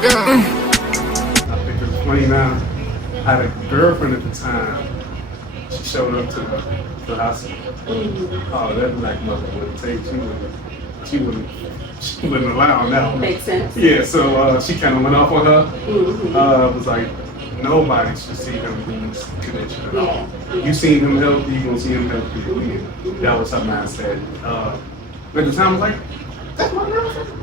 I think it's funny now. I had a girlfriend at the time. She showed up to the hospital. Oh, that black mother wouldn't take. She wouldn't allow that. Makes sense. Yeah, so she kind of went off on her. It was like nobody should see him lose connection at all. You seen him healthy, you gonna see him healthy again. That was her mindset. At the time, I was like, that's my girlfriend.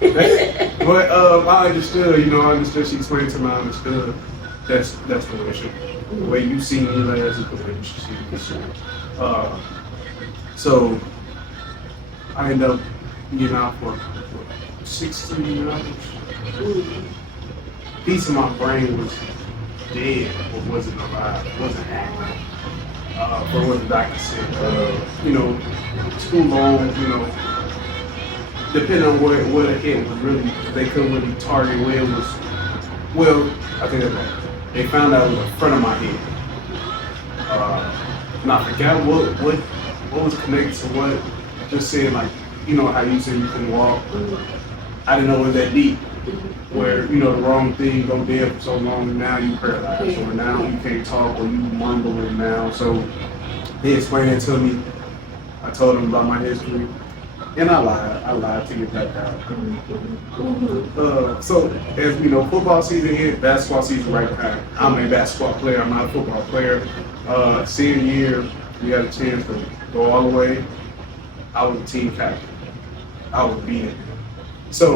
But I understood, I understood. She explained to me, I understood. That's the way it should be. The way you see me last is the way you should see me. So I ended up being out for 16 hours. Piece of my brain was dead or wasn't alive, wasn't active. For what the doctor said, too long, depending on where the hit was really, they couldn't really target where it was. Well, I think that's right. They found out it was the front of my head. And I forgot what was connected to what. Just saying, like, how you say you can walk. I didn't know it was that deep. Where, the wrong thing go there for so long and now you paralyzed. Or now you can't talk or you mumbling now. So they explained it to me. I told them about my history. And I lied to get back out. So, as we know, football season hit, basketball season right now. I'm a basketball player, I'm not a football player. Senior year, we had a chance to go all the way. I was a team captain. I was beaten. So,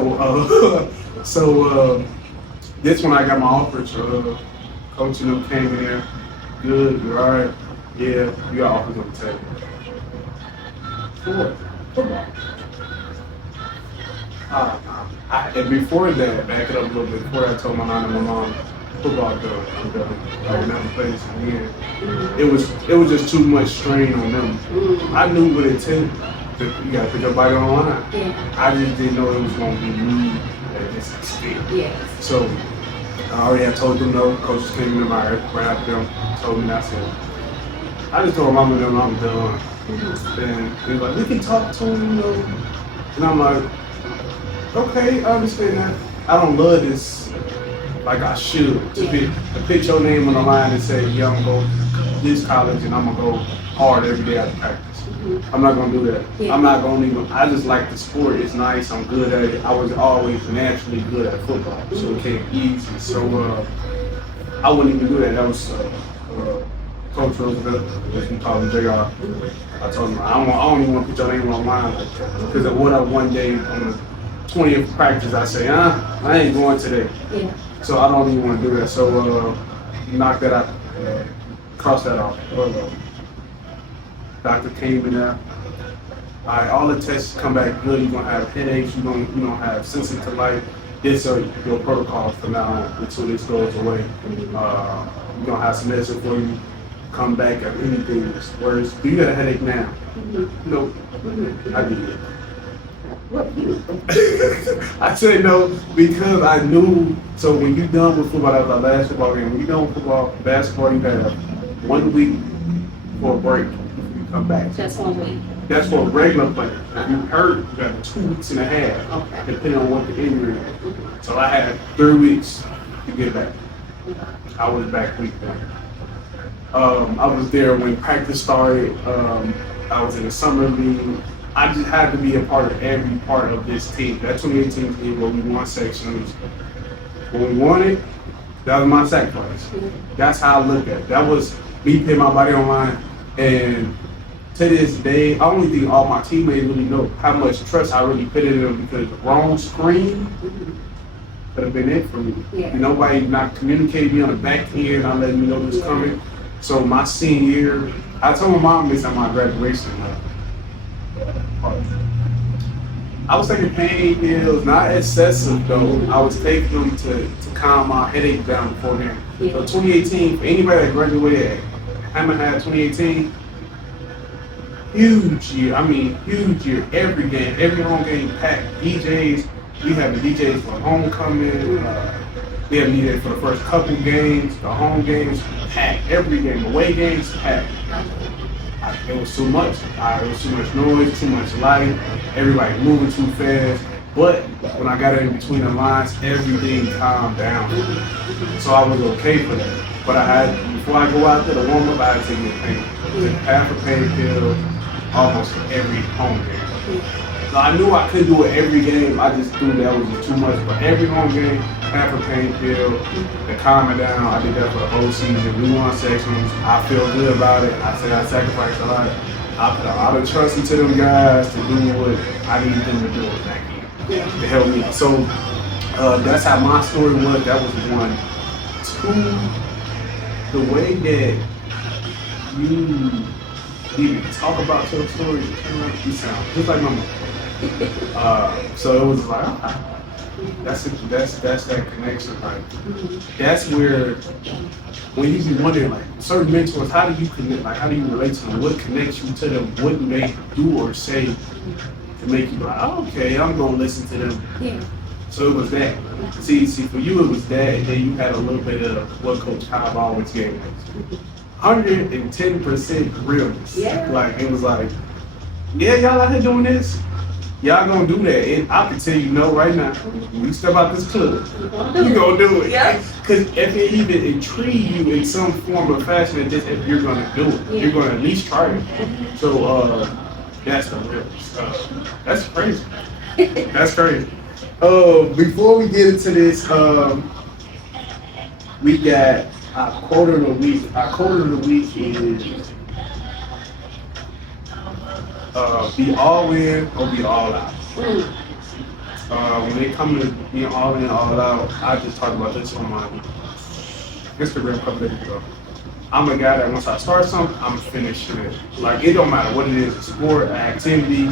this one I got my offers. Coach came in there. Good, you're all right. Yeah, you got offers on the table. For football. And before that, back it up a little bit, before I told my mom, football done, I'm done. I would never play this again. It was just too much strain on them. I knew what it took. You gotta put your body on the line. Yeah. I just didn't know it was gonna be me at this extent. Yes. So I already had told them no. Coaches came in my ear, grabbed them, told me that's it. I just told mom and them I'm done. And they were like, we can talk to him, And I'm like, okay, I understand that. I don't love this like I should. To put your name on the line and say, yeah, I'm gonna go to this college and I'm gonna go hard every day after practice. I'm not gonna do that. Yeah. I'm not gonna even, I just like the sport, it's nice, I'm good at it. I was always naturally good at football, so it came easy. So I wouldn't even do that. That was Coach Roosevelt, as we call him JR. I told him, I don't even want to put your name on mine like that. Because of what one day on the 20th practice, I say, I ain't going today. Yeah. So I don't even want to do that. So knock that out, cross that off. Doctor came in there. All the tests come back good. You're gonna have headaches. You're gonna have sensitive to light. This is your protocol from now on until this goes away. You're gonna have some medicine for you. Come back at anything worse. Do you got a headache now? No. I did. What? I said no because I knew. So when you're done with football, that was our last football game. When you're done with football, basketball, you have 1 week for a break. Come back. That's 1 week. That's for a regular player. If you hurt, you got 2 weeks and a half, depending on what the injury is. So I had 3 weeks to get back. I was back week one. I was there when practice started. I was in the summer league. I just had to be a part of every part of this team. That 2018 team where we won sections. When we won it, that was my sacrifice. That's how I look at it. That was me putting my body on line. And to this day, I only think all my teammates really know how much trust I really put in them because the wrong screen could have been it for me. Yeah. Nobody not communicating me on the back end, not letting me know what's coming. So my senior year, I told my mom this at my graduation. I was taking pain pills, not excessive though. I was taking them to calm my headache down before then. Yeah. So 2018, for anybody that graduated at Hammerhead 2018, huge year. I mean, huge year. Every game, every home game packed. DJs, we have the DJs for homecoming. We have DJs for the first couple games. The home games packed. Every game, away games packed. It was too much. It was too much noise, too much light. Everybody moving too fast. But when I got in between the lines, everything calmed down. So I was okay for that. But I had, before I go out there to warm up, I had to take a pain. Took half a pain pill almost for every home game. So I knew I couldn't do it every game. I just knew that was just too much. But every home game, half a pain pill to calm it down. I did that for the whole season. We won sections. I feel good about it. I said I sacrificed a lot. I put a lot of trust into them guys to do what I needed them to do that game to help me. So that's how my story was. That was one. Two, the way that you even talk about your story, you sound just like my mom. So it was like, that's that connection, right? That's where, when you be wondering, like, certain mentors, how do you connect, like, how do you relate to them? What connects you to them? What do they do or say to make you like, oh, okay, I'm gonna listen to them? Yeah. So it was that. See, for you it was that, and then you had a little bit of what Coach Cobb always gave me. 110% realness. Yeah. Like, it was like, yeah, y'all out here doing this? Y'all gonna do that. And I can tell you no right now. When you step out this club, you gonna do it. Yeah. Because if it even intrigue you in some form or fashion, if you're gonna do it, you're gonna at least try it. So that's the realness. That's crazy. That's crazy. Before we get into this, we got our quote of the week. Our quote of the week is be all in or be all out. When it comes to being all in, all out, I just talked about this on my Instagram a couple days ago. I'm a guy that once I start something, I'm finishing it. Like, it don't matter what it is, a sport, an activity,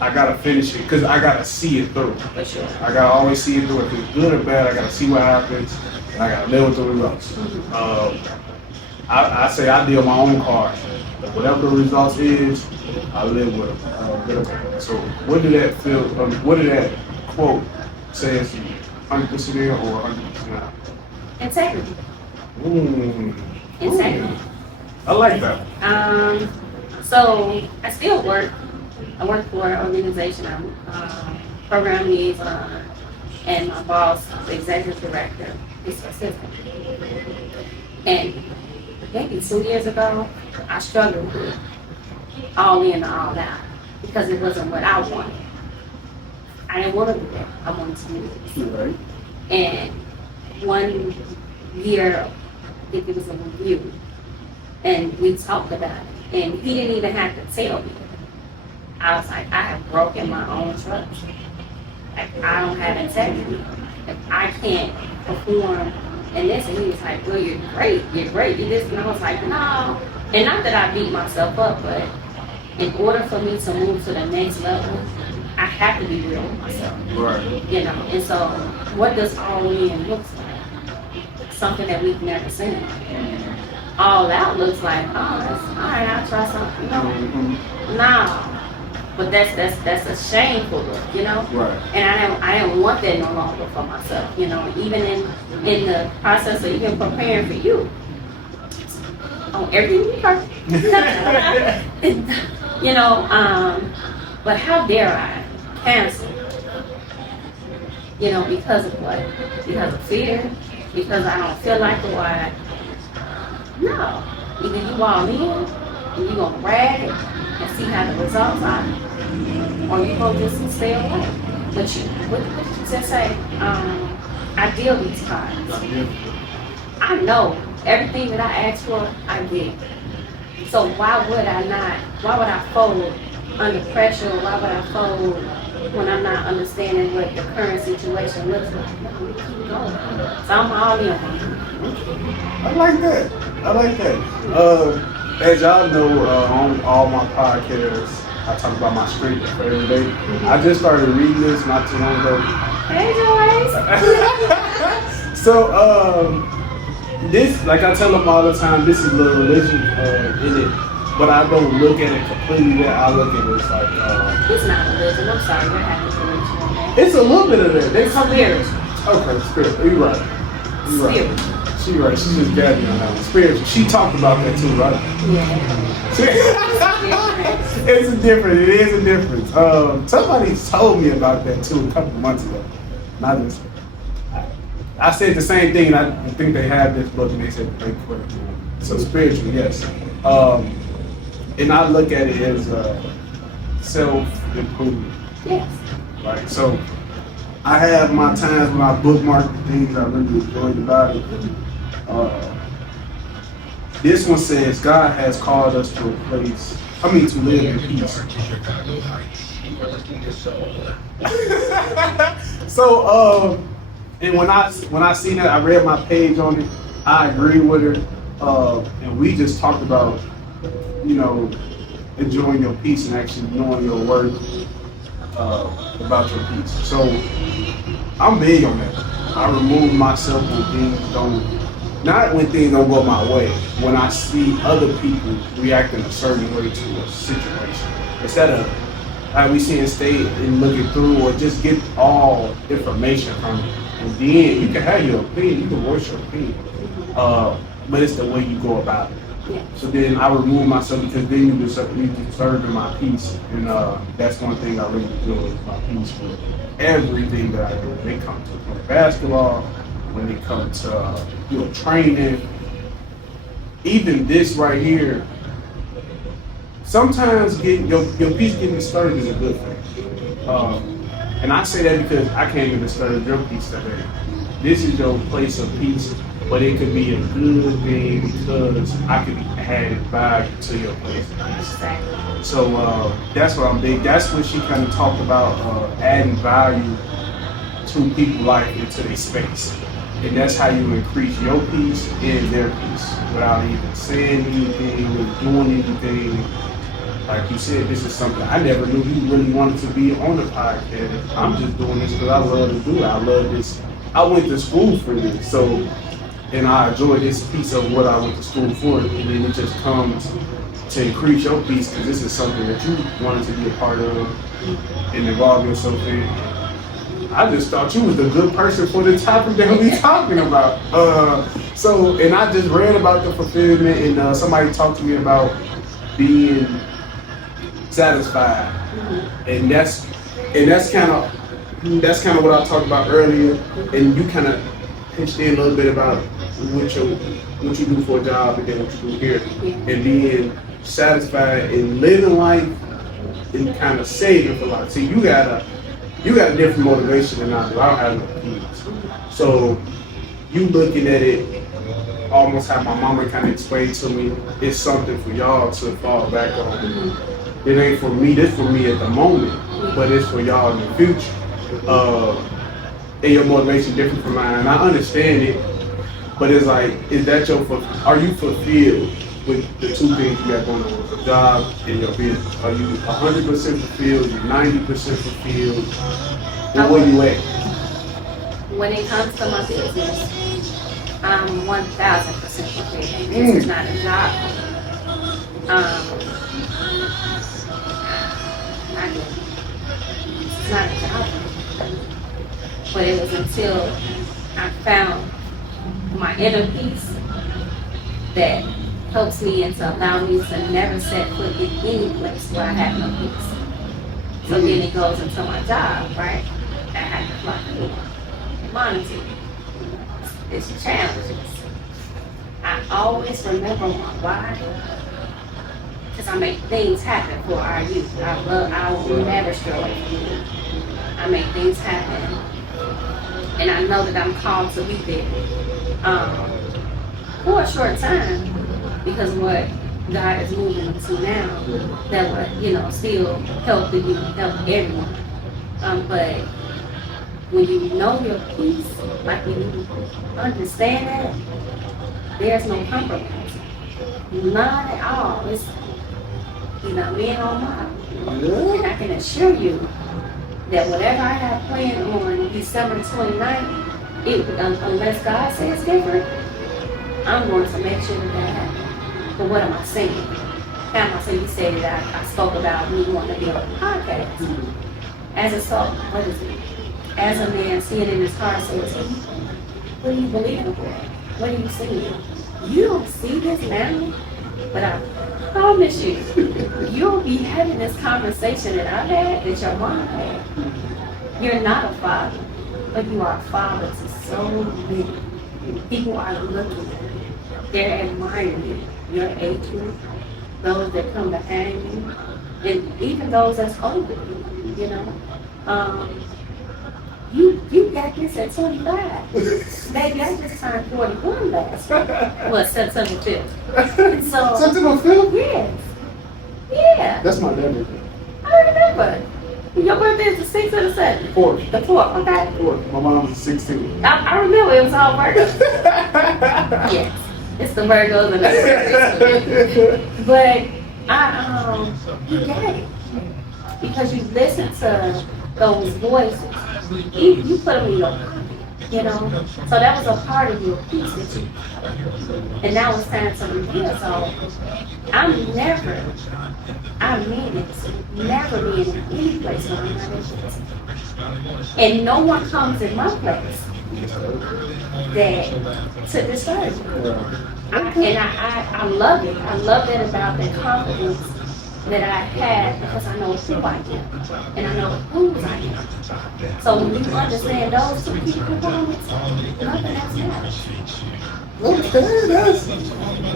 I gotta finish it because I gotta see it through. I gotta always see it through. If it's good or bad, I gotta see what happens, and I gotta live with the results. I say I deal my own cards. Whatever the results is, I live with them. So what did that feel? What did that quote say? 100% in or 100% out? Integrity. Integrity. I like that. So I still work. I work for an organization. I'm program liaison, and my boss, the executive director, is assistant. And maybe 2 years ago, I struggled with all in and all out because it wasn't what I wanted. I didn't want to do that. I wanted to do this. Right. And one year, I think it was a review, and we talked about it. And he didn't even have to tell me. I was like, I have broken my own trust. Like, I don't have integrity. Like, I can't perform in this. And he was like, well, you're great, you this. And I was like, no. And not that I beat myself up, but in order for me to move to the next level, I have to be real with myself. Right. You know, and so what does all in look like? Something that we've never seen. All out looks like, oh, that's, all right, I'll try something. No. But that's a shameful look, you know? Right. And I didn't want that no longer for myself, you know, even in the process of even preparing for you. Oh, everything perfect. You know, but how dare I cancel? You know, because of what? Because of fear? Because I don't feel like it, why? No. Either you all in and you're gonna brag and see how the results are, or you gonna just stay away. But what did you just say? I deal these cards. I know everything that I ask for, I get. So why would I fold under pressure? Why would I fold when I'm not understanding what the current situation looks like? No, we keep going. So I'm all in. I like that. As y'all know, on all my podcasts, I talk about my strength for every day. I just started reading this not too long ago. Hey, Joyce. So, this, like I tell them all the time, this is the religion in it, but I don't look at it completely that. I look at it as like, it's not religion. I'm sorry, you're having religion on that. It's a little bit of that. It's spiritual. Okay, spiritual. You're right. She right. She just got me on that one. Spiritual. She talked about that too, right? Yeah. It's a difference. It is a difference. Somebody told me about that too a couple months ago. And I said the same thing, and I think they have this book, and they said they quit. So spiritual, yes. And I look at it as self-improvement. Yes. Right. So I have my times when I bookmark the things I really enjoyed about it. This one says God has called us to a place, to live in peace. So, and when I seen that, I read my page on it. I agree with her, and we just talked about, enjoying your peace and actually knowing your worth about your peace. So I'm big on that. I remove myself when not when things don't go my way. When I see other people reacting a certain way to a situation, instead of we seeing stay and looking through or just get all information from it. And then you can have your opinion, you can voice your opinion, but it's the way you go about it. Yeah. So then I remove myself because then you disturbing my peace, and that's one thing I really do is my peace with everything that I do. When it comes to basketball, when it comes to training, even this right here. Sometimes getting your peace getting disturbed is a good thing, and I say that because I can't even disturb your peace today. This is your place of peace. But it could be a good thing because I could be added value to your place of peace. So that's what I'm big. That's what she kind of talked about, adding value to people's life into their space. And that's how you increase your peace and their peace without even saying anything or doing anything. Like you said, this is something I never knew you really wanted to be on the podcast. I'm just doing this because I love to do it. I love this. I went to school for this. So. And I enjoy this piece of what I went to school for, and then it just comes to increase your peace because this is something that you wanted to be a part of and involve yourself in. I just thought you was the good person for the topic that we talking about. And I just read about the fulfillment, and somebody talked to me about being satisfied, and that's kind of what I talked about earlier, and you kind of pitched in a little bit about what you do for a job and then what you do here, and being satisfied in living life and kind of saving for life. See, you got a different motivation than I do. I don't have no kids, so you looking at it almost how my mama kind of explained to me. It's something for y'all to fall back on. It ain't for me. This for me at the moment, but it's for y'all in the future. And your motivation different from mine. And I understand it, but it's like, are you fulfilled with the two things you got going on, with your job and your business? Are you 100% fulfilled? You 90% fulfilled? And where you at? When it comes to my business, I'm 1,000% fulfilled. This is not a job. It's not a job. But it was until I found my inner peace that helps me and to allow me to never set foot in any place where I have no peace. So then it goes into my job, right? I have to clock in, monitor. It's challenges. I always remember my why, because I make things happen for our youth. I will never stray away from you. I make things happen. And I know that I'm called to be there for a short time, because what God is moving into now, that would, still help the youth, help everyone. But when you know your peace, like when you understand that, there's no compromise. None at all. It's, me and all mine. And I can assure you that whatever I have planned on December 29th, unless God says different, I'm going to make sure that happens. But what am I saying? So you said that I spoke about me wanting to be on a podcast. As a soul, what is it? As a man seeing in his heart, says, what do you believe in for? What do you see? You don't see this now, but I promise you, you'll be having this conversation that I had, that your mom had. You're not a father, but you are a father to so many. People are looking at you. They're admiring you. Your age group, those that come behind you, and even those that's older, you know. You got this at 25. Baby, I just turned 41 last year. Well, September 5th. So, September 5th? yes. Yeah. That's my dad's birthday. I remember. Your birthday is the 6th or the 7th? 4th. The 4th, okay. 4th. My mom's the 16th. I remember it was all Virgos. Yes. It's the Virgos and the Virgos. But you got it. Because you listen to those voices. You put them in your pocket, you know. So that was a part of your piece that you. And now it's time to reveal. So I'm never, I mean it, never being in any place where I'm not interested. And no one comes in my place that to disturb me. I love it. I love that about the confidence that I have because I know who I am and I know whose I am. So when you understand those two key components, nothing else matters. Okay,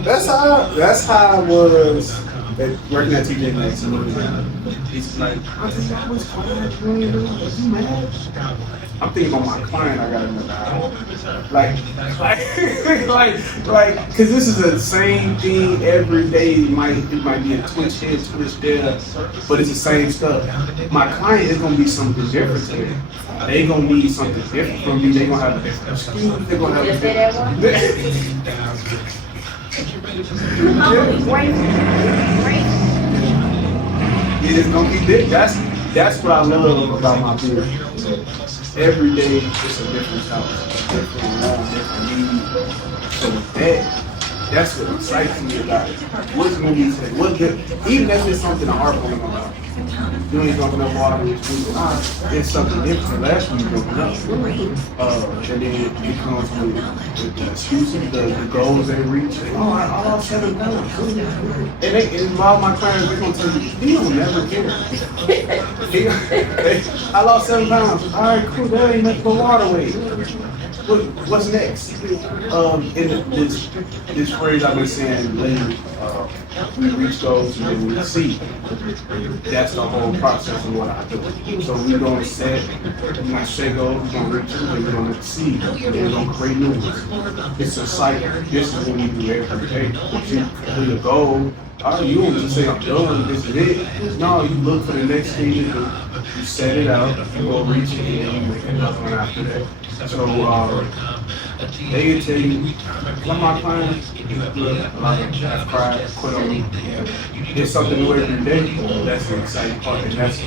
that's how I was working at TJ Maxx. He's like, I just always quiet, you mad? I'm thinking about my client I got in the house. Like, cause this is the same thing every day. It might be a twitch here, twitch there, but it's the same stuff. My client is gonna be something different to me. They gonna need something different from me. They gonna have a different excuse. They gonna have a different. It's gonna be different. That's what I love about my business. Every day it's a different house, a different room, different need. So that's what excites me about it. What's going to be today? Even if it's something to harp on about. You ain't drinking up water, it's something different. Last week you drinking up. And then it comes with the excuses, the goals they reach. Oh, I lost 7 pounds. And a lot of my clients, they're going to tell you, he don't never care. I lost 7 pounds. All right, cool, that ain't much but water weight. What's next? In this phrase I've been saying lately, we reach goals and then we see. That's the whole process of what I do. So we're going to set goals, we're going to reach them, and we're going to exceed, and we're going to create new ones. It's a cycle. This is what we do every day. If you complete a goal, you don't just say I'm done, this is it. No, you look for the next thing to do. You set it out, you go reach it, and you make another one after that. So they can tell you, some of my clients, a lot of them have cried, quit on me. It's something new every day. That's the exciting part, and that's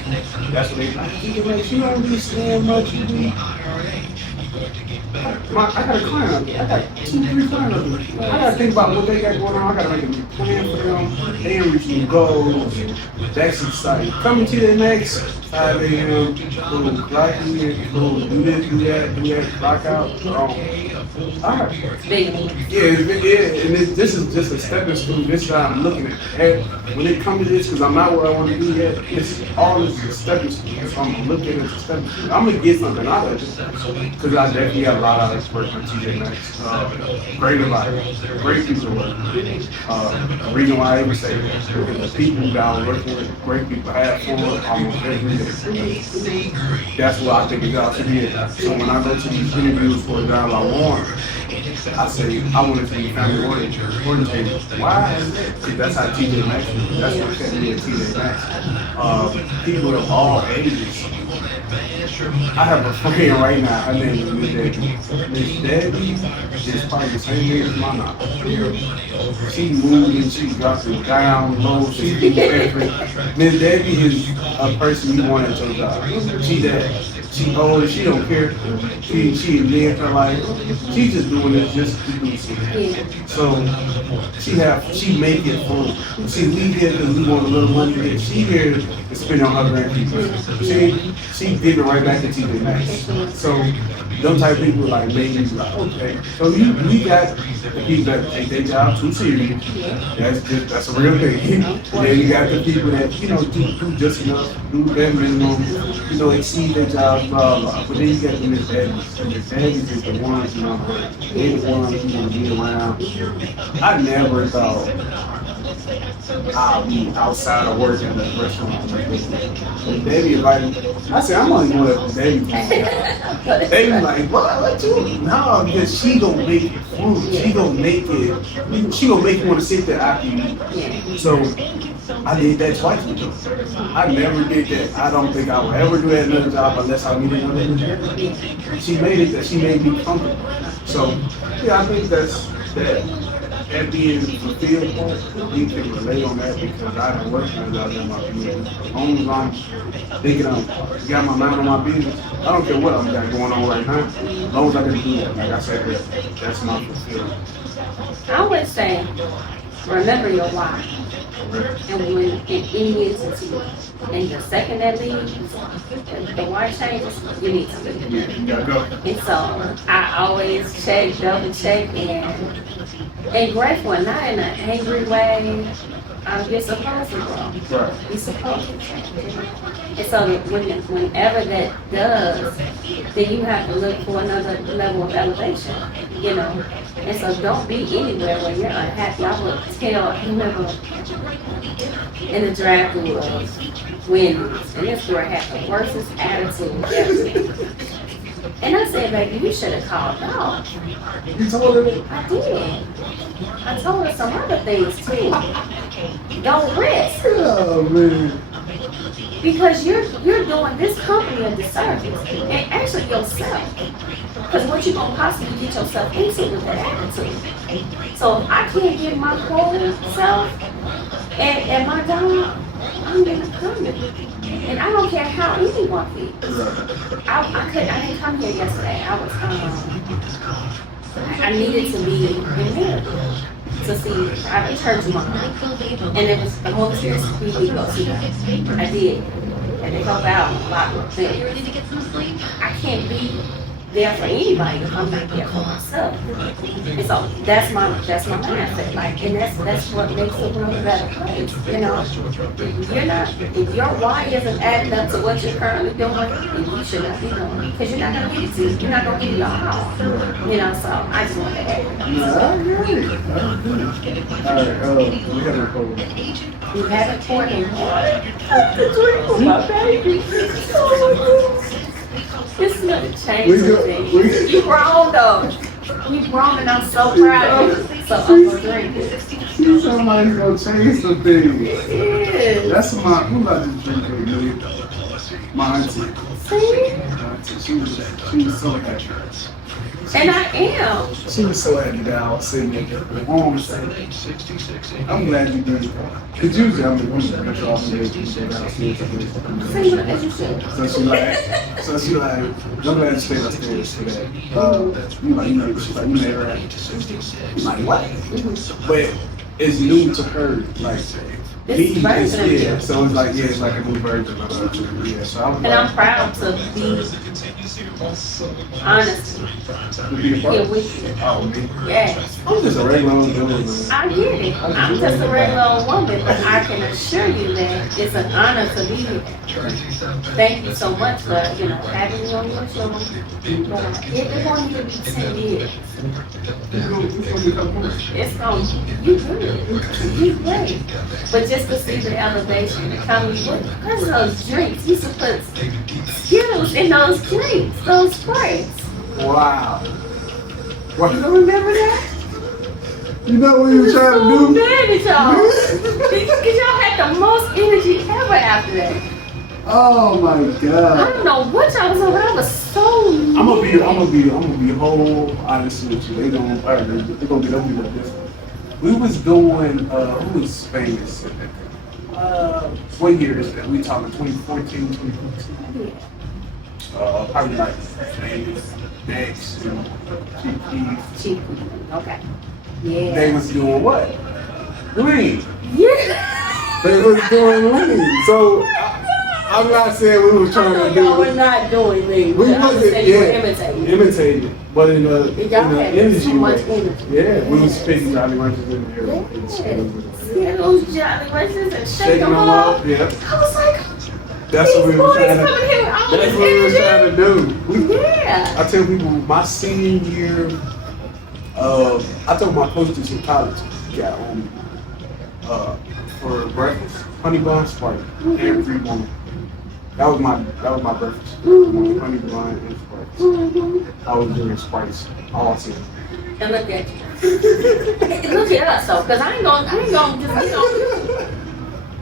what they like. You don't understand much. I got a client up there. I got 2-3 clients up there. I gotta think about what they got going on. I gotta make a new plan for them. They ain't reaching goals. That's exciting. Coming to the next 5 a.m. Little clock in, little do this, do that, clock out. Alright. Yeah, and this is just a stepping stone. This is how I'm looking at it. When it comes to this, because I'm not where I want to be yet, this is a stepping stone. So I'm looking at it as a stepping stone. I'm going to get something out of it. Because I definitely have a lot out of this work on TJ Maxx. Great advice. Great piece of work. The reason why I even say that, because the people that I'm working with, great people I have for almost every day. That's what I think it's out to be. So when I go to these interviews for a job I want, I say, I want it to be family oriented. Why? Because that's how TJ Maxx is. That's what kept me at TJ Maxx. People of all ages. I have a friend right now, her name is Miss Debbie. Miss Debbie is probably the same age as my mom. She moving, she dropping down low, she doing everything. Miss Debbie is a person you want at your job. She that. She old, she don't care. She lived her life. She's just doing it just to do something. So she make it fun. See, we here because we want a little money here. She here to spend on her grandkids. She giving right back into the next. So them type of people like make me like, okay. So we got the people that take their job too serious. That's a real thing. And then you got the people that, do just enough, do their minimum, exceed their job, blah, blah. But then you got the Miss Daddies. And Miss Daddies is the ones, they the ones who want to be around. I never thought I'll be outside of work at a restaurant like this. When Debbie invited me, I said, I'm only going up to Debbie. Debbie like, what you? No, because she gonna make it food. She gonna make you want to sit there after you eat. So I did that twice with her. I never did that. I don't think I will ever do that another job unless I meet another job. She made me comfortable. So yeah, I think that being fulfilled part, you can relate on that because I have worked with out in my business. As long as I'm thinking got my mind on my business, I don't care what I've got going on right now. As long as I can do that, like I said, that's my fulfillment. I would say, remember your why. And when in any instance, and the second that leaves, the why changes, you need to leave. Yeah, you gotta go. And so I always check, double check, and grateful, not in an angry way. You're supposed to grow. Right. You're supposed to change. And so whenever that does, then you have to look for another level of elevation, And so don't be anywhere where you're unhappy. I would tell whoever in the draft was Wendy's, and this girl had the worstest attitude ever. And I said, baby, you should have called off. You told her? I did. I told her some other things too. Don't risk. Oh man. Because you're doing this company a disservice. And actually yourself. Because what you gonna possibly get yourself into with that attitude. So if I can't get my whole self and my job, I'm gonna come here. And I don't care how anyone feels. I didn't come here yesterday. I needed to be in there to see. I returned tomorrow, and it was the Holy Spirit speaking me to go see them. I did, and they help out a lot of things. I can't be there for anybody if I'm not there for myself. And so that's my mindset. Like, and that's what makes the world a better place. If your why isn't adding up to what you're currently doing, then you should not be doing it. Because you're not gonna get it. You're not gonna get it all. So I just want to add it. We have a recording. You have a recording. That's the drink for my baby. Oh my goodness. This is gonna change things. You grown though. You grown and I'm so proud of you. So I'm gonna drink it. Somebody's gonna change some things. It is. That's who like to drink it, my auntie. See? She was so happy. And I am. She was so happy that I was sitting there. Mom said, I'm glad you did it. Because usually I'm the one that draw me downstairs. See, as you should. So she like, I'm glad you stayed upstairs today. You made her happy. I'm like, what? But it's new to her, like, This version of you. So it's like a new version of her. Yeah, so And I'm proud to be honest. Here with you. Oh, me? Yes. I'm just a regular old dude. I get it. I'm just a regular old woman, but I can assure you that it's an honor to be here. Thank you so much for, having me on your show. It won't even be 10 years. It's going to, you good. You great. But just to see the elevation, the comedy, because of those drinks, you used to put Skittles in those drinks, those sprays. Wow. You don't remember that? You know what you were trying to do? Mad at y'all. Because y'all had the most energy ever after that. Oh my God. I don't know what y'all was on, but I was so mad. I'm gonna be whole honest with you. They're gonna get up with this. We was doing who was famous in that? What year is that? We talking 2014, 2014. Probably like Vegas, Next, and Cheap. Okay. Yeah. They was doing what? Lean. Yeah. They was doing lean. So I'm not saying we was trying to do No, we're it. not doing lean. We wasn't, Imitating. imitating. But in the Y'all had energy so much way. energy. Yeah, we was picking Jolly Ranchers in there. And Yeah, those Jolly Ranchers and shaking them up. Yeah. I was like, That's what we were trying to. coming here with all That's this what we were energy. trying to do. Yeah. I tell people my senior year, I told my posters in college got on for breakfast, honey bun Sprite every morning. That was my breakfast. Honey bun and Sprite. I was doing Sprites all season. And look at you. Look at us though, because I ain't gonna just,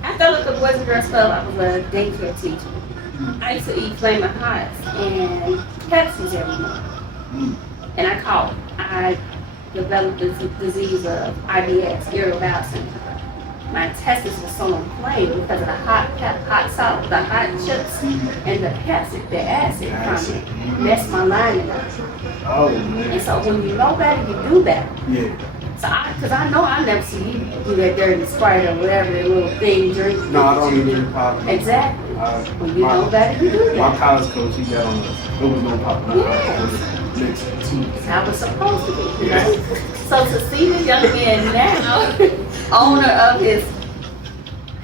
after I looked at Boys and Girls Club, I was a daycare teacher. I used to eat Flamin' Hots and Pepsis every morning. And I developed this disease of IBS, irritable bowel syndrome. My intestines were so inflamed because of the hot salt, the hot chips, and the Pepsi, the acid from it messed my lining up. Oh man. And so when you know better, you do better. Yeah. So because I know I never see you do that dirty Sprite or whatever that little thing drink. No, I don't even drink pop. Exactly. When you know better, you do My that. college coach, he got on us. There was no pop. Yes. Next to It's how it's supposed to be, you know? So to see this young man now, owner of his,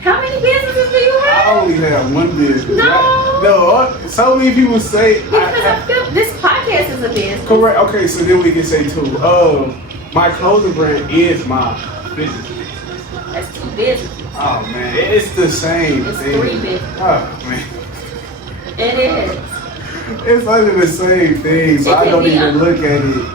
how many businesses do you I have? only have one business. No. No, so many people say. Because I feel this podcast is a business. Correct. Okay, so then we can say too. My clothing brand is my business. That's two businesses. Oh man, it's the same It's thing. 3 businesses. Oh man, It is. it's under the same thing. So It I can don't be even look at it.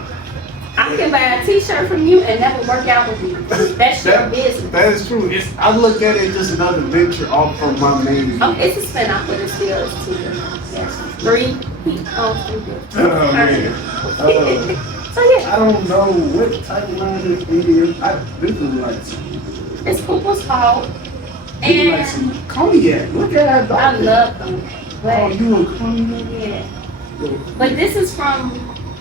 I can buy a t-shirt from you and never work out with you. That's your business. That is true. I look at it just another venture off from my main. Oh, it's a spin-off, but it still is 2 businesses. Yes. 3 people. Oh, 3 businesses. Oh man. So yeah, I don't know what type of line this is. This is like some, it's Poopa's fault. this is like And some cognac. Look at that. I love them. Oh, But, you a cognac? yeah. But this is from,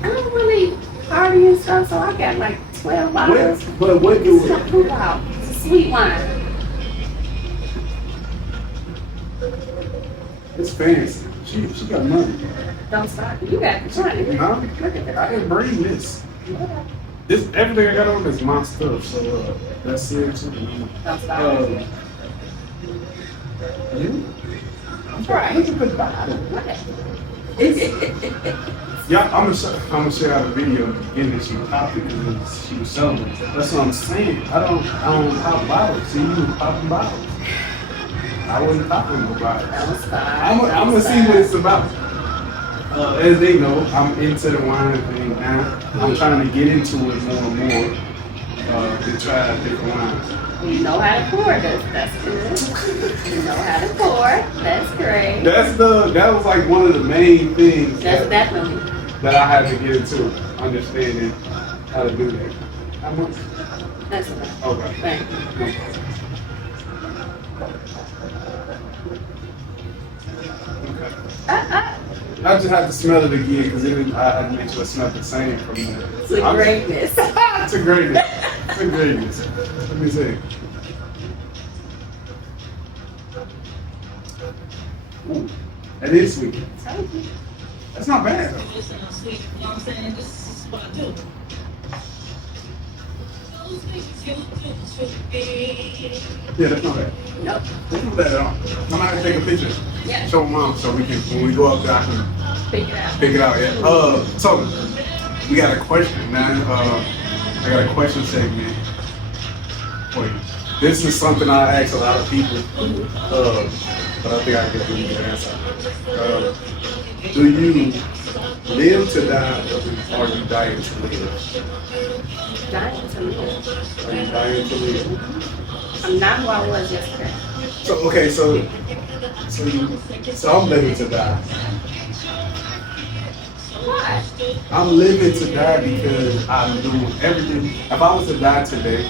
I don't really party and stuff, so I got like 12 bottles. But what This do is a it? Poopa out. It's a sweet wine. It's fancy. She got money. Don't stop. You got the money. No, Look at that. I didn't bring this. Yeah. This everything I got on is my stuff. So that's it. Don't stop. You? Right. Look at the bottle. Okay. Yeah, I'm gonna share out a video again that she popped it because she was selling it. That's what I'm saying. I don't pop bottles. See, you was popping bottles. I wasn't popping no bottles. Don't stop. I'm gonna see what it's about. As they know, I'm into the wine thing now. I'm trying to get into it more and more to try different wines. You know how to pour. That's good. You know how to pour. That's great. That was like one of the main things That's definitely. that I had to get into, understanding how to do that. How much? That's enough. Okay. Thank you. Okay. I just had to smell it again because I made sure it smelled the same from there. It's a greatness. It's a greatness. It's a greatness. Let me see. Ooh, that is sweet. Thank you. That's not bad though. Listen, I'm sweet, you know what I'm saying? This is what I do. Those things you do to me. Yeah, that's not bad. Nope. That's not bad at all. I'm gonna take a picture. Yeah. Show mom so we can, when we go up there, I can Pick it out. pick it out. Yeah. So we got a question, man. I got a question segment for you. This is something I ask a lot of people, but I think I can give you an answer. Do you live to die, or you dying to live? Dying to live. Are you dying to live? I'm not who I was yesterday. So okay, so I'm living to die. Why? I'm living to die because I'm doing everything. If I was to die today,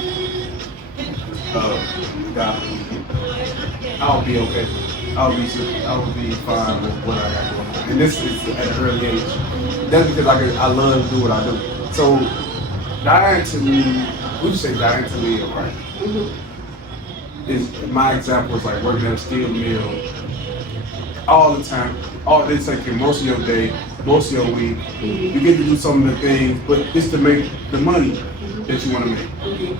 God, I'll be okay. I would be fine with what I got going on. And this is at an early age. That's because I love to do what I do. So dying to me, we say dying to me, right? Is my example is like working at a steel mill all the time. All this taking most of your day, most of your week. You get to do some of the things, but it's to make the money that you want to make.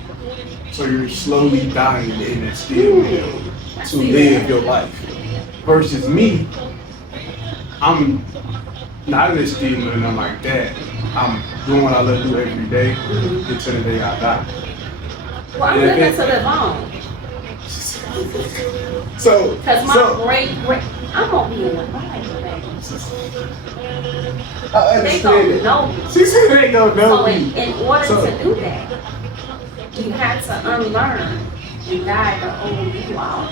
So you're slowly dying in that steel mill to live your life. Versus me, I'm not in this steel mill and I'm like that. I'm doing what I love to do every day until the day I die. Well, I'm living to live on. So, because my great, I'm gonna be in the Bible, baby. I They understand gonna it. know me. She said they gonna know So me. in order to do that, you have to unlearn and die the old you out.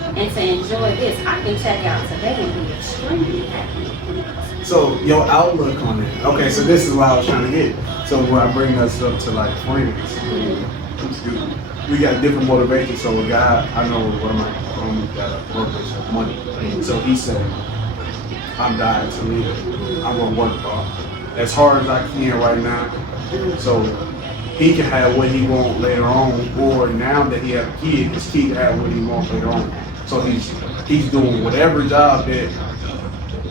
And to enjoy this, I can check out today and be extremely happy. So your outlook on it. Okay, so this is what I was trying to get. So when I bring us up to like friends, we got different motivations. So a guy, I know one of my homies got a motivation of money. So he said, I'm dying to live. I'm gonna work as hard as I can right now. So he can have what he wants later on, or now that he has a kid, his kid can have what he wants later on. So he's doing whatever job that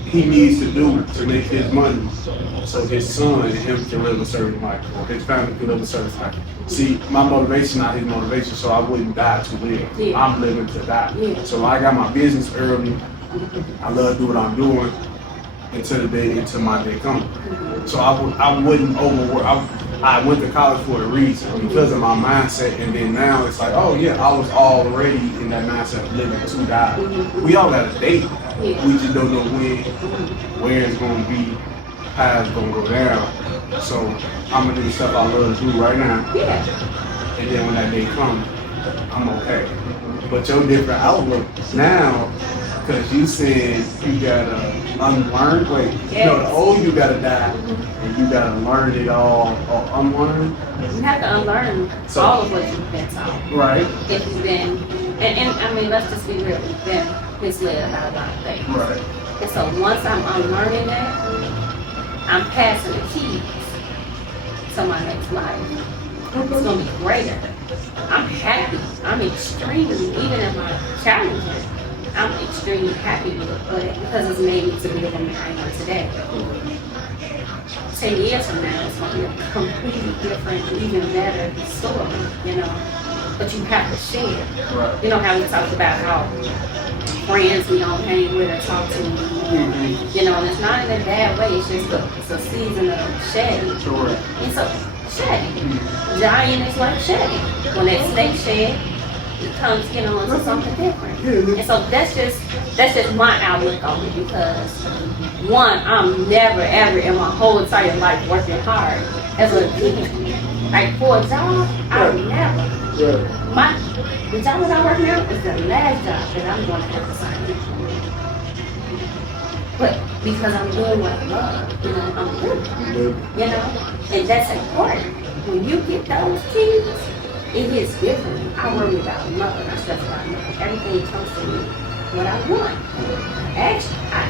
he needs to do to make his money, so his son and him can live a certain life, or his family can live a certain life. See, my motivation not his motivation, so I wouldn't die to live. Yeah. I'm living to die. Yeah. So I got my business early. I love to do what I'm doing until my day comes. So I wouldn't overwork. I went to college for a reason, because of my mindset, and then now it's like, oh yeah, I was already in that mindset of living to die. We all got a date. We just don't know when, where it's gonna be, how it's gonna go down. So I'm gonna do the stuff I love to do right now. Yeah. And then when that day comes, I'm okay. But your different outlook now, because you said you gotta unlearn. Wait, no, the old you gotta die, and you gotta learn it all, or unlearn. You have to unlearn all of what you've been taught. Right. If you've been, and I mean, let's just be real, you've been misled about a lot of things. Right. And so once I'm unlearning that, I'm passing the keys to my next life. It's gonna be greater. I'm happy. I'm extremely, even in my challenges, I'm extremely happy with it because it's made me to be the woman I am today. 10 years from now, it's going to be a completely different, even better story, you know. But you have to share. Right. You know how we talked about how friends we don't hang with or talk to anymore. You know, and it's not in a bad way. It's just it's a season of shedding. Sure. And so shedding. Giant is like shedding. When that snake shed, it comes, you know, into something different. And so that's just my outlook on it, because one, I'm never ever in my whole entire life working hard as a kid. Like for a job, I would never. The job that I work now is the last job that I'm going to have to sign in for. But because I'm doing what I love, you know, I'm living, you know, and that's important. When you get those keys, it gets different. I worry about nothing. I stress about nothing. Everything comes to me what I want. I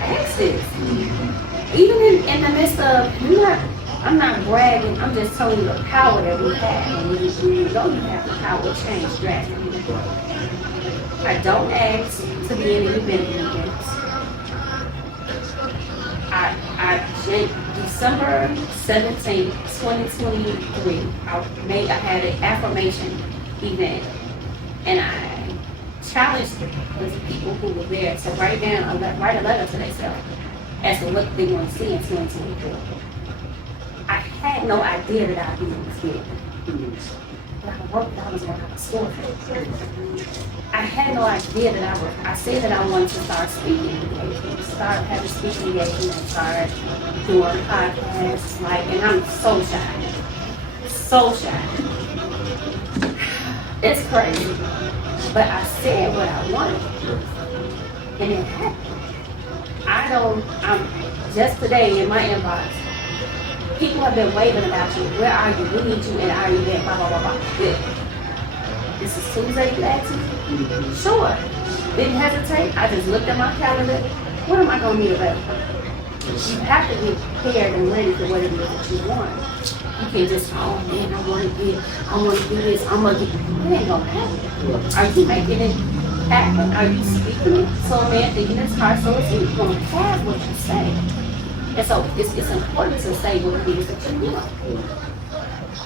ask this. Even in the midst of, I'm not bragging, I'm just telling you the power that we have. And when you know you have the power to change drastically. I don't ask to be in any benefits. December 17th, 2023, I had an affirmation event, and I challenged the people who were there to write a letter to themselves as to what they want to see in 2024. I had no idea that I'd be in this building. But I worked, I was going to have a store. I had no idea that I said that I wanted to start speaking engagements, start having speaking engagements, start doing podcasts, and I'm so shy. So shy. It's crazy. But I said what I wanted, and it happened. I'm just today in my inbox, people have been waving about you. Where are you? We need you, and are you there? Blah, blah, blah, blah. This is Tuesday, you ask me? Sure. Didn't hesitate. I just looked at my calendar. What am I going to be available? You have to be prepared and ready for what it is that you want. You can't just, oh man, I want to do this, I'm going to do it. It ain't going to happen. Are you making it happen? Are you speaking it? So a man thinking it's hard, so it's going to have what you say. And so it's important to say what it is that you want.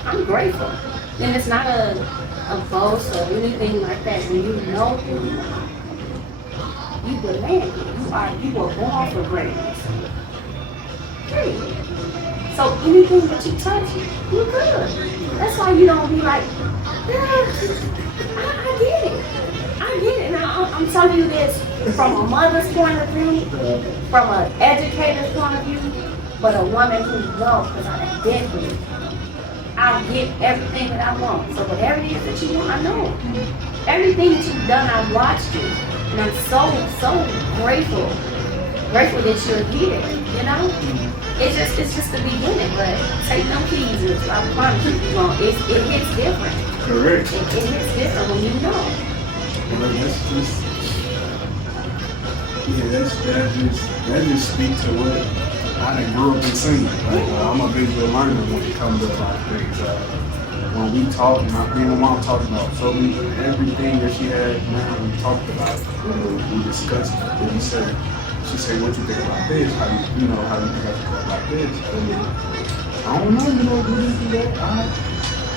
I'm grateful. And it's not a boast or anything like that. When you know who you are, you demand it. You were born for greatness. Period. So anything that you touch, you're good. That's why you don't be like, yeah, I get it. I get it. Now I'm telling you this from a mother's point of view, from an educator's point of view, but a woman who knows, because I definitely, I get everything that I want. So whatever it is that you want, I know. Everything that you've done, I've watched you. And I'm so grateful that you're here, you know? It's just the beginning, but take no keys, I promise you, it hits different. Correct. It hits different when you know. That just speaks to what I done grew up and seen. Like, I'm a visual learner when it comes to a lot of things. When we talk, me and my mom talked about everything that she had now, we talked about it. We discussed it. Then she said, what you think about this? How do you think about this? And I don't know, do this, do that. I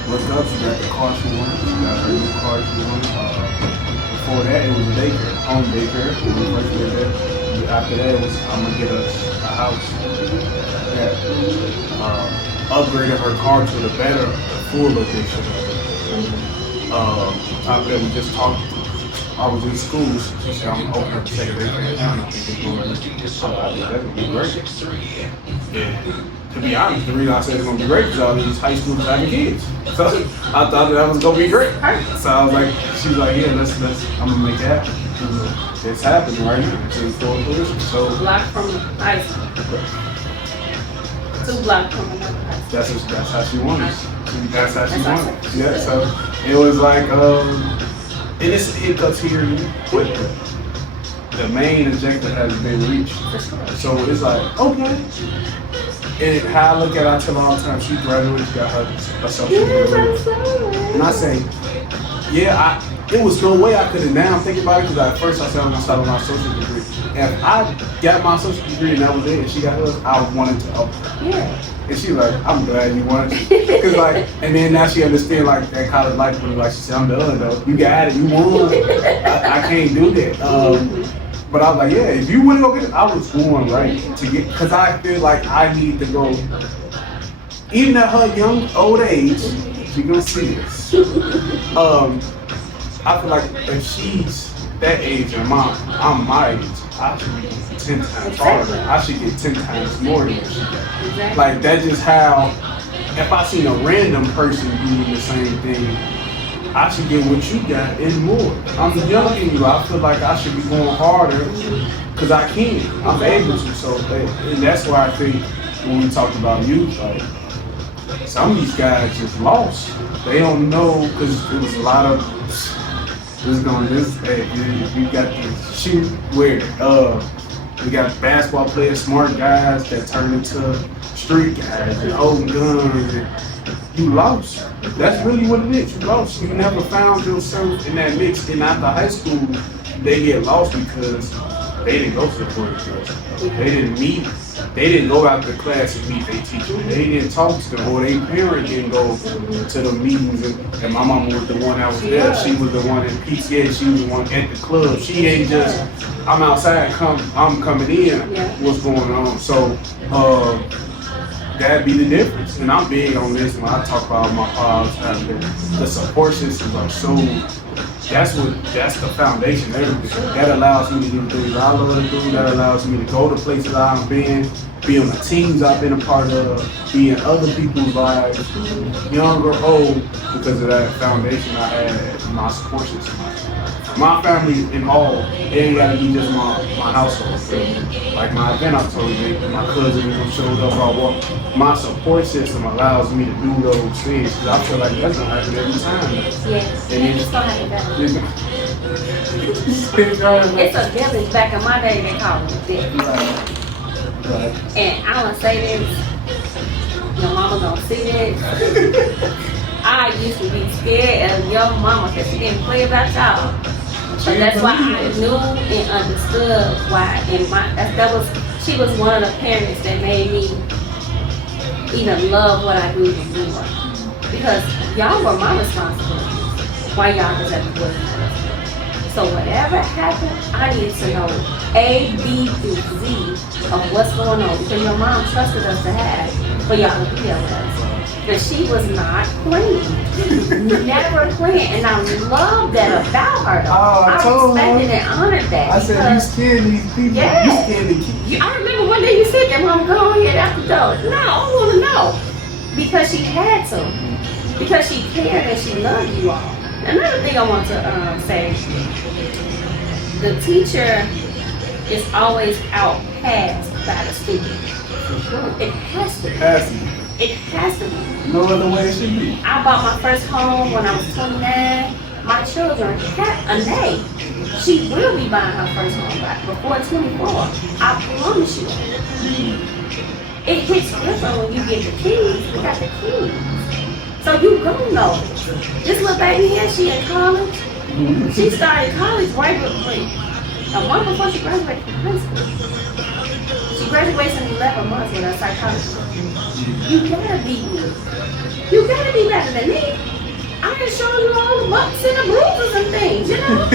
looked up, she got the car she wanted, she got her new car she wanted. Before that, it was daycare, home daycare. When we first did that. After that, it was, I'm gonna get a house that upgraded her car to the better, full edition. After that, we just talked. I was in school, she said, I'm opening up a second daycare. I don't think that would be great. And to be honest, the reason I said it's going to be great is all these high schoolers having kids. So I thought that was going to be great. So I was like, she was like, yeah, let's I'm going to make it happen. It's happening right now. It's in full fruition. So block from high school. 2 blocks from high school. That's how she wanted it. That's how she wanted it. Yeah, so it was like, and it's hiccups here, but the main objective has been reached. So it's like, okay. And how I look at it, I tell her all the time, she graduated, she got her associate degree. And I say, yeah, it was no way I could have now think about it, because at first I said I'm going to start with my associate degree. And if I got my associate degree and that was it, and she got hers, I wanted to help her. Yeah. And she like, I'm glad you wanted to. Cause like, and then now she understand like that college life, when like she said, I'm done though. You got it, you won. I can't do that. But I was like, yeah, if you want to go get it, I was going right to get, cause I feel like I need to go. Even at her young old age, she gonna see this. I feel like if she's that age and I'm my age, I should be 10 times harder. I should get 10 times more than what she got. Like, that's just how, if I seen a random person doing the same thing, I should get what you got and more. I'm younger than you. I feel like I should be going harder because I can. I'm able to. So, and that's why I think when we talk about youth, like, some of these guys just lost. They don't know, because it was a lot of hey, you got to shoot where we got basketball players, smart guys that turn into street guys and holding guns. And you lost. That's really what it is. You lost. You never found yourself in that mix. And after high school, they get lost because they didn't go to the sports class. They didn't meet. They didn't go out to class and meet their teacher. They didn't talk to them, or their parent didn't go to the meetings. And my mom was the one that was there. She was the one in PTA. She was the one at the club. She ain't just, I'm outside, I'm coming in. What's going on? So that'd be the difference. And I'm big on this when I talk about my pops. The support systems are so. That's the foundation of everything. That allows me to do things I love to do. That allows me to go to places I've been, be on the teams I've been a part of, be in other people's lives, young or old, because of that foundation I had in my support system. My family in all, it ain't gotta be just my household. Like my event I told you, my cousin who showed up, I walked. My support system allows me to do those things, because I feel like that's gonna happen every time. Yes, and it's gonna happen. It's a village. Back in my day, they called it a village. Right. And I would say this, your mama gonna see this. I used to be scared of your mama because she didn't play about y'all. But that's why I knew and understood why. And she was one of the parents that made me even love what I do even more. Because y'all were my responsibility while y'all was at the boys. So whatever happened, I needed to know A, B through Z of what's going on because your mom trusted us to have for y'all to be there with us. But she was not playing. Never playing. And I love that about her. I respected and honored that. I said, you scared these people. Yeah. You scared these kids. I remember one day you said that, Mom, go ahead after those. No, I want to know. Because she had to. Because she cared and she loved you all. Another thing I want to say, the teacher is always outpassed by the student. It has to be. It has to be. No other way it should be. I bought my first home when I was 29. My children had a day. She will be buying her first home back before 24. I promise you. It hits different when you get the keys. We got the keys. So you gonna know. This little baby here, she in college. She started college right a month before she graduated from high school. She graduates in 11 months with her psychology. You gotta beat me. You gotta be better than me. I can show you all the bumps and the bruises and things, you know?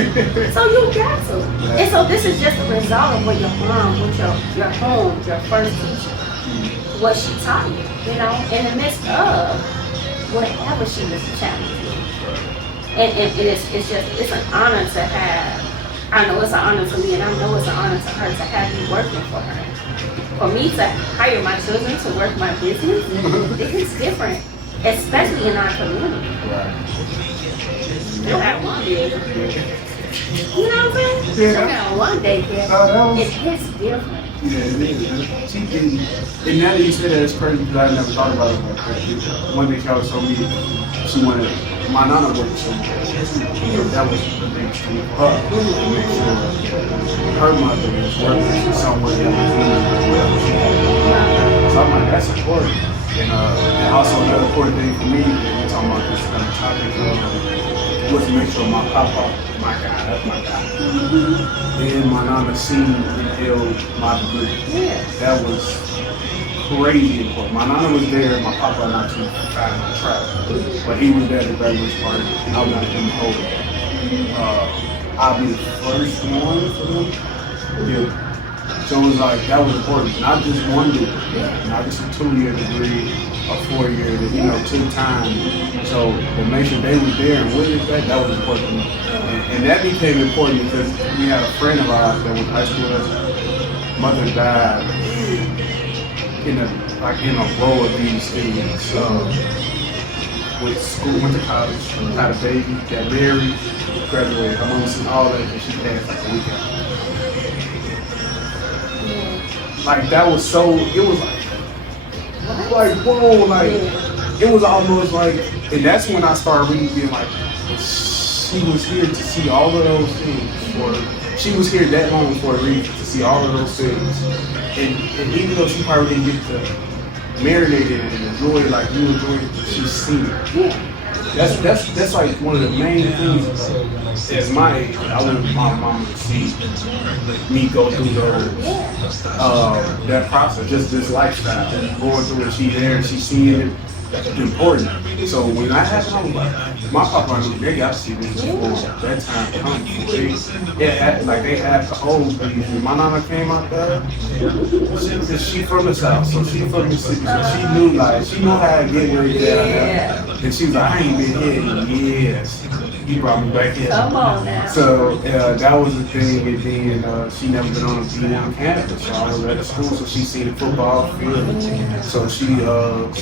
So you got to. And so this is just a result of what your mom, what your home, your first teacher, what she taught you know, in the midst of whatever she was challenged with. And it's an honor to have, I know it's an honor to me and I know it's an honor to her to have you working for her. For me to hire my children to work my business, it's different, especially in our community. You have one day. You know what I'm saying? You have one day there. It's different. Yeah, it is. She didn't. And now that you say that, it's crazy because I never thought about it like that. One day, Callie told me she wanted my nana worked somewhere. That was the biggest thing for her. To make sure her mother was working somewhere that was easy whatever she had. So I'm like, that's important. And also another important thing for me, we're talking about this kind of topic, was to make sure my papa, my guy, that's my guy. And my nana seen and held my degree. That was crazy important. My nana was there, my papa not too fast on track. But he was there at the graduation party. I was not going to hold it. I'll be the first one for them. Yeah. So it was like, that was important. Not just one degree, not just a 2-year degree, a 4-year, you know, 2 times. So to make sure they were there and witness that was important to me. And that became important because we had a friend of ours that went to high school with us. Mother died in a row of these things. With school, went to college, had a baby, got married, graduated. Her mom seen all that and she passed like a week after. Like that was so, it was like whoa, like it was almost like, and that's when I started really being like, she was here to see all of those things, or she was here that long for a reason to see all of those things, and even though she probably didn't get to marinate it and enjoy it like you enjoyed it, she's seen it. That's like one of the main things as my age. I want my mom to see me go through that process, just this lifestyle, going through it. She's there, she's seeing it. Important. So when that happened, I was like, my papa knew they got to see this before that time comes. They had the old baby. My nana came out there. She from the south, so she from Mississippi. So she knew she knew how to get where he at. And she was like, I ain't been here in years. He brought me back here. Come on now. So that was the thing, and then she never been on a B1 campus. So I was at the school, so she seen the football field. So she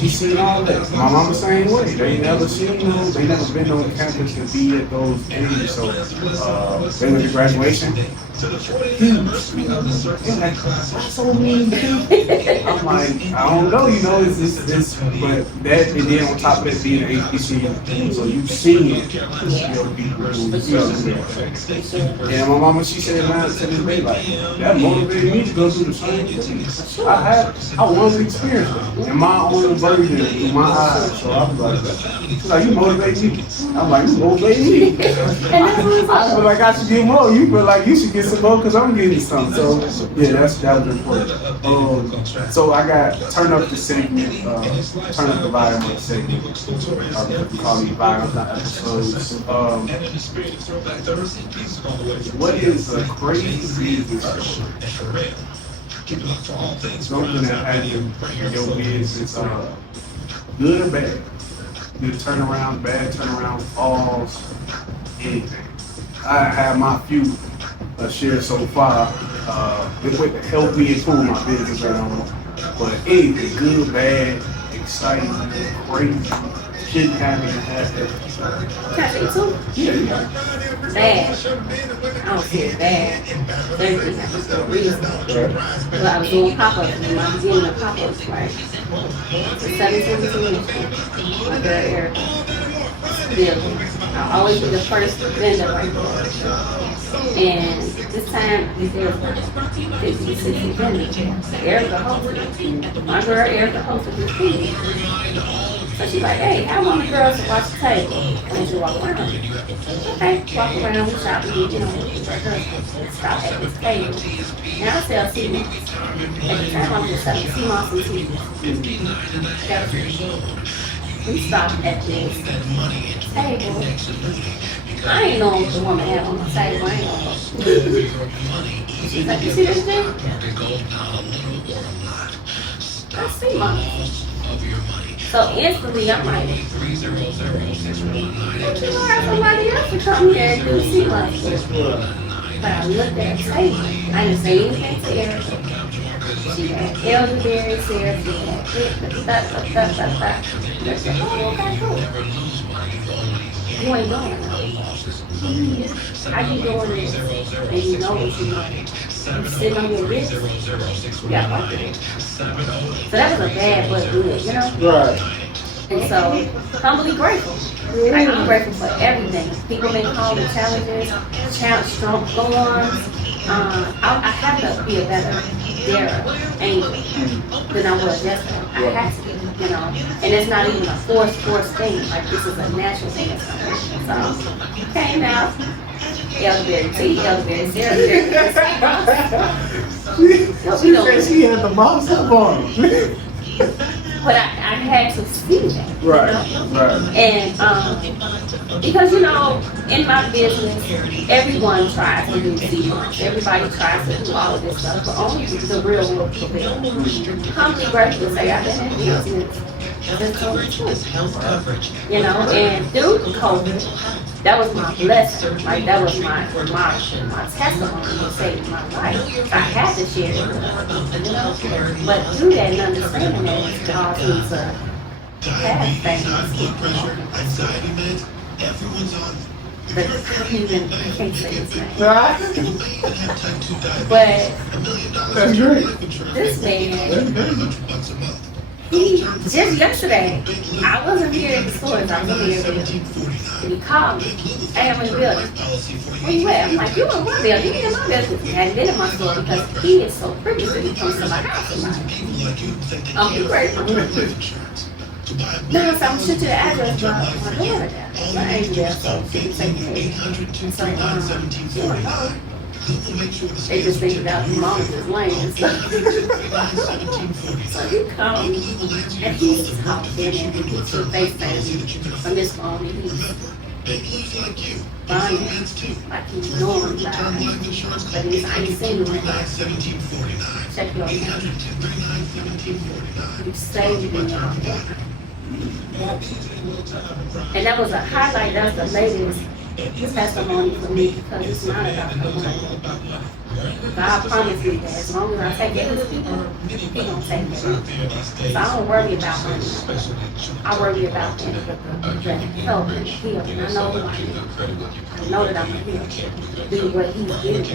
seen all that. My mama the same way. They never seen them. They never been on campus to be at those ages. So they went to graduation. And like, so mean people. I'm like, I don't know, it's this, but that, and then on top of that being an HBC, so you seen it, people who, and my mama, she said, man, to this day, like, that motivated me to go through the same thing. I wanted to experience it in my own version, in my eyes. So I was like, she's like, you motivate me. I'm like, you motivate me. I feel like I should get more. You feel like you should get some more because I'm getting some. So yeah, that was important. So I got turn up the segment, turn up the volume of the segment. We call these volumes, not episodes. What is a crazy business? Something that had your business good or bad? Good turnaround, bad turnaround, falls, anything. I have my few shared so far. It went to help me improve my business right on. But anything, good, bad, exciting, crazy, shit happening. Can I say two? Yeah. Bad. I don't feel bad. Everything happens for a reason. But I was doing pop-ups and I was getting the pop-ups, right? For 722 Michigan. My girl Erica. Building. I'll always be the first vendor right there. And this time, there was 50, 60 vendors. Erica hosted. My girl Erica hosted this meeting. So she's like, hey, I want the girls to watch the table. And she walk around. Okay, walk around, we shop, stop at this table. Now I sell CMOS. At the time, I'm just selling CMOS and TVs. We stopped at this table. I ain't know what the woman had on the table. I ain't know. She's like, you see this thing? That's CMOS. So instantly, I'm like, you have somebody else to come here and do CMOS. But I looked at the table. I didn't say anything to Erica. She had elderberry syrup, she had I said, oh, okay, cool. You ain't doing nothing. How you doing this? And you know what you're doing. You sitting on your wrist. You got bucket. So that was a bad but good, Right. And so, humbly grateful. I'm grateful for everything. People been calling challenges, storms. I have to be a better angel than I was yesterday. I have to, And it's not even a forced thing. Like, this is a natural thing. So, came out, elderberry tea, elderberry syrup. She said she had the boss up on him. But I had to see that. Right. And because in my business, everyone tries to do CMOS. Everybody tries to do all of this stuff, but only the real world prevails. Humbly grateful to say I've been in business since 2020. And through COVID, that was my blessing. Like, that was my testimony to save my life. I had to share it with others, But through that and understanding that, it's caused me to have things. But I can't say his name. But That's great. this man, just yesterday, I wasn't here at the stores. I was here and he called me. Hey, I'm in the building. Where you at? I'm like, you in my building? You in my building? He hadn't been in my store because he is so privileged that he comes to my house tonight. I'm grateful. No, so I'm shoot you the address, but my daughter there. I ain't there, so she can take me. So, they just think about the mom is lame and stuff. So he called me and he's talking and he gets your face from this phone and he's buying like he's normally buying. But I ain't seen him like check your account. You saved me. And that was a highlight. That was the latest This testimony for me because it's not about the money. God promised me that as long as I take care of his people, he gonna take care of me. So I don't worry about money. I worry about the help and the healing. I know who I am. I know that I'm a healer. Do what he's giving.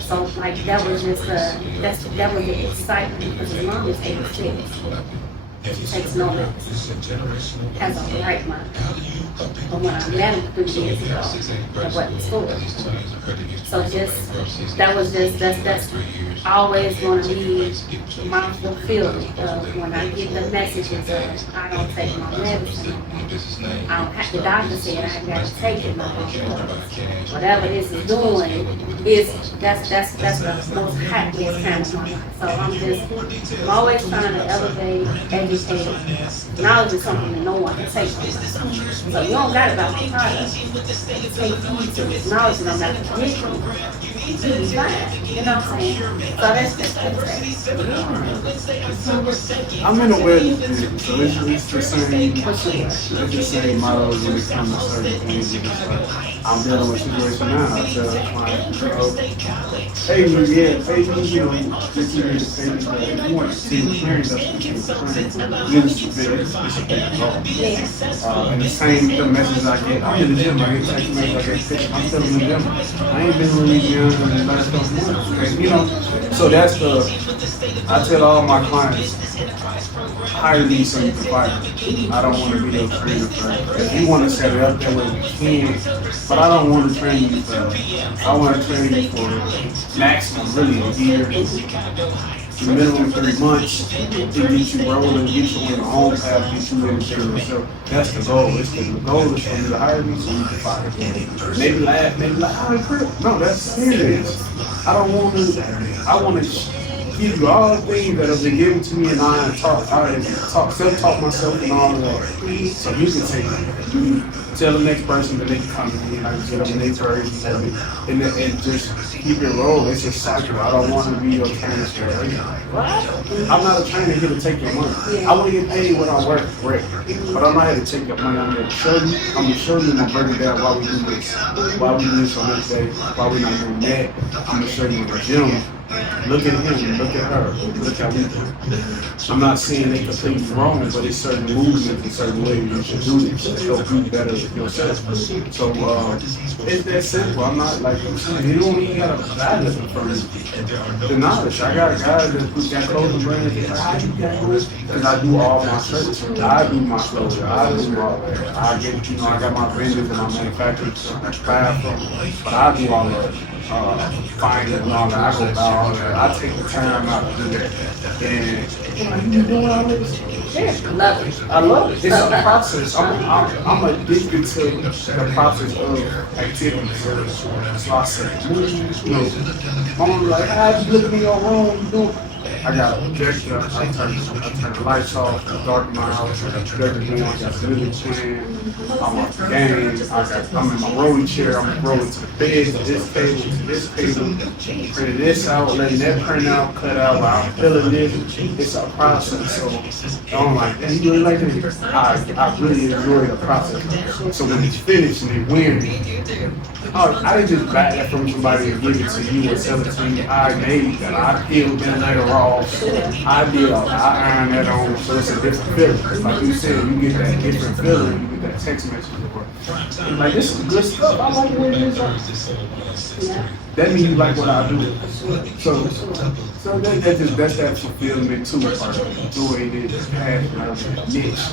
So like that was just that was the excitement because his mom is 86. She takes no medicine. Has a right mind. But when I met him 3 years ago, it wasn't school. So that's always going to be my fulfillment of when I get the messages of I don't take my medicine. I don't have, the doctor said I got to take it no more. Whatever this is doing that's the most happiest time of my life. So I'm always trying to elevate, educate. Knowledge is something that no one can take from us. So you don't got it about the product. Take heed to this knowledge and I'm not going to get you. You be fine. You know what I'm saying? So that's I'm in a wedding business, so it's the same. for sure. It's the same model when it comes to certain things. It's like, I'm dealing with a situation now. I tell the client, hey, you know, this year is baby, but if you want to see clearance up to it's a big goal. And the same the message I get, I'm in the gym, I get text messages, I get pictures, I'm still in the gym. I ain't been really young in the last couple months. Okay? You know, so that's I tell all my clients, hire me so you can fight. I don't want to be your trainer for if you want to set it up that way, you can. But I don't want to train you for, I want to train you for maximum, really, a year. Minimum 3 months to get you rolling, get you on your own path, get you in there. So that's the goal. The goal is for you to hire me so you can fire me. Maybe laugh, maybe like, oh, crap. No, that's serious. I don't want to, I want to give you all the things that have been given to me and I self-taught myself and all of that. So you can take it. You tell the next person that they can come to me and I can get them the next version of it. And just keep it rolling. It's a cycle. I don't want to be your trainer for everything. I'm not a trainer here to take your money. I want to get paid when I work, correct. But I'm not here to take your money. I'm here to show you. I'm going to show you and break it down why we do this. Why we do this on this day. Why we not doing that. I'm going to show you in the gym. Look at him, look at her, look how we do. I'm not saying they completely wrong, but it's certain movements and certain ways you should do this to help you better with yourself. So it's that simple. I'm not like I'm saying, you don't even got a guy looking for me. The knowledge. I got guys that got clothing brands because I do all my shirts. I do my clothing. I do all that. I get, I got my vendors and my manufacturers so I buy from them. But I do all of it. Find it and all that. I go buy all that. I take the time out to do that. And you doing all this? Yeah, love it. I love it. It's a process. I'm addicted to the process of activity. So I said, I'm like, how you looking in your room? You doing? I got a projector. I turn the lights off, darken my house, I got the projector going, I got the music playing, I'm on the game, I'm in my rolling chair, I'm rolling to the bed, to this table, printing this out, letting that print out, cut out, I'm filling this. It's a process. So I'm like, hey, you really like this? I really enjoy the process. So when it's finished and they win, I didn't just buy that from somebody and give it to you or sell it to you. I made that. I peeled that letter off. I did all that. I ironed that on. So it's a different feeling. Like you said, you get that different feeling. You get that text message. And like, this is good stuff. I like the way it is. That means you like what I do. So that's that fulfillment too. The way it is, passion, niche,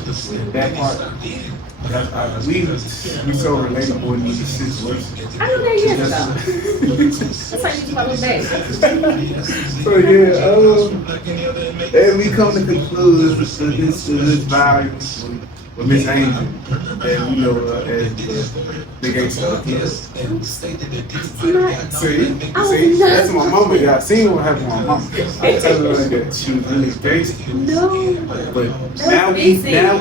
that part. We so relatable in these situations. I know that years ago. That's how you do my little baby. So and we come to conclude this value with Miss Angel, and as Big H See, that's my mama. I seen what happened with my mama. I tell her that she was really gangster. No. But now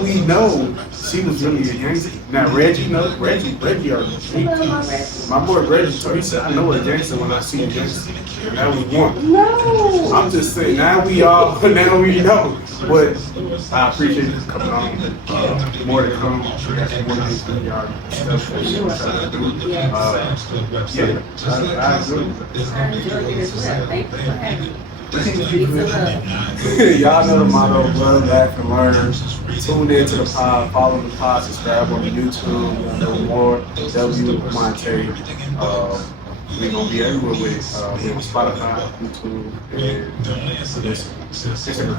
we know she was really a gangster. Now Reggie knows. Reggie my boy Reggie told me, he said, I know a gangster when I see a gangster. And that was one. No. I'm just saying, now we know. But I appreciate you coming on. more to come. We got some more things that we are stuff that we're trying to do. Yes. I agree. I enjoyed it as well. Thank you for having me. Peace and love. Y'all know the motto: love, laugh, and learn. Tune in to the pod, follow the pod, subscribe on the YouTube. Y'all know more. Montà. We're gonna be everywhere with we're on Spotify, YouTube, and Instagram.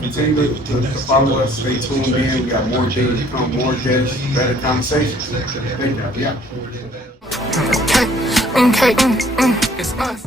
Continue to follow us, stay tuned in. We got more things to come, more guests, better conversations. Thank y'all. Yeah. Okay, it's us.